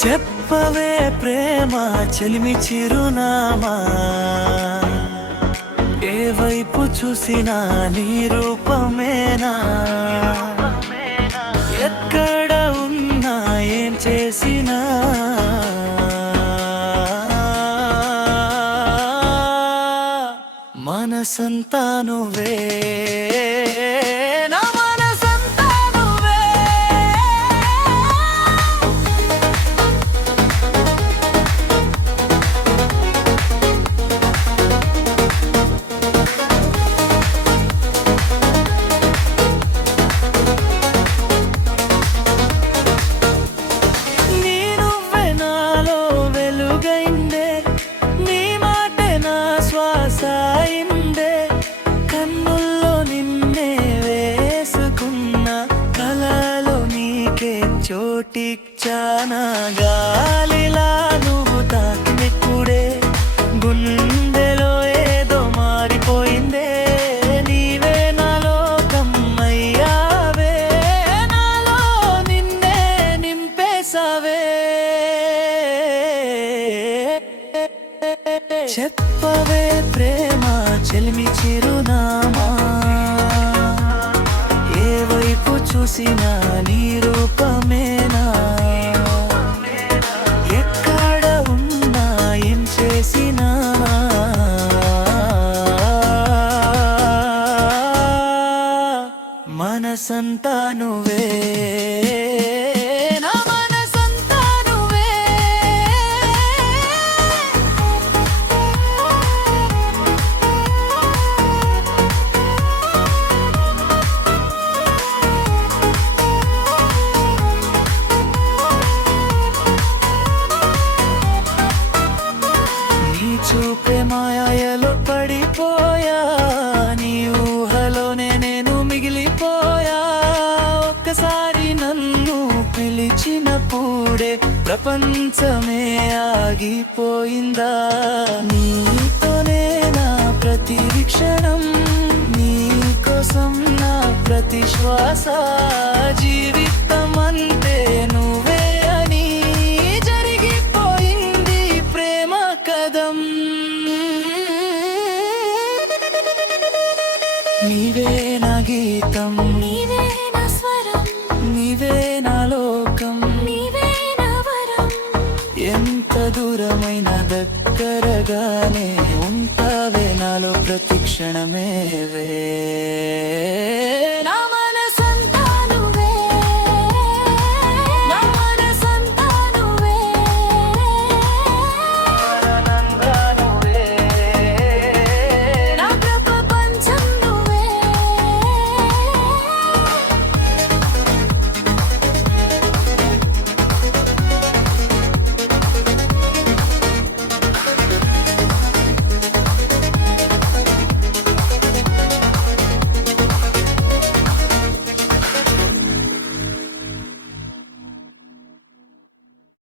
చెప్పవే ప్రేమ చెలిమి చిరునామా, ఏ వైపు చూసినా నీ రూపమేనా, ఎక్కడ ఉన్నా ఏం చేసినా మనసంతా నువ్వే, నా మనసంతా నువ్వే. నీ నువ్వే నాలో వెలుగైందే, నీ మాటే నా శ్వాస అయిందే, కన్నుల్లో నిన్నే వేసుకున్న కలలో నీకే చోటిచ్చానా, గాలిలా నువ్వు తాకినప్పుడే గుండెలో ఏదో మారిపోయిందే, నీవే నా లోకం అయ్యావే, నాలో నిన్నే నింపేసావే. చెప్పవే ప్రేమ చెలిమి చిరునామా, ఏ వైపు చూసినా నీ రూపమేనా, ఎక్కడ ఉన్నా ఏం చేసినా మనసంతా నువ్వే, నా మనసంతా నువ్వే. నీ చూపే మాయలో పడిపోయా, నీ ఊహలోనే నేను మిగిలిపోయా, ఒక్కసారి నన్ను పిలిచినప్పుడే ప్రపంచమే ఆగిపోయిందా, నీతోనే నా ప్రతి క్షణం, నీ కోసం నా ప్రతి శ్వాస, జీవితం అంటే నువ్వే అని జరిగిపోయింది ప్రేమ కదం. నీవే నా గీతం, నీవే నా స్వరం, నీవే నా లోకం, నీవే నా వరం, ఎంత దూరమైన దగ్గరగానే ఉంటావే నాలో ప్రతి క్షణమేవే. నా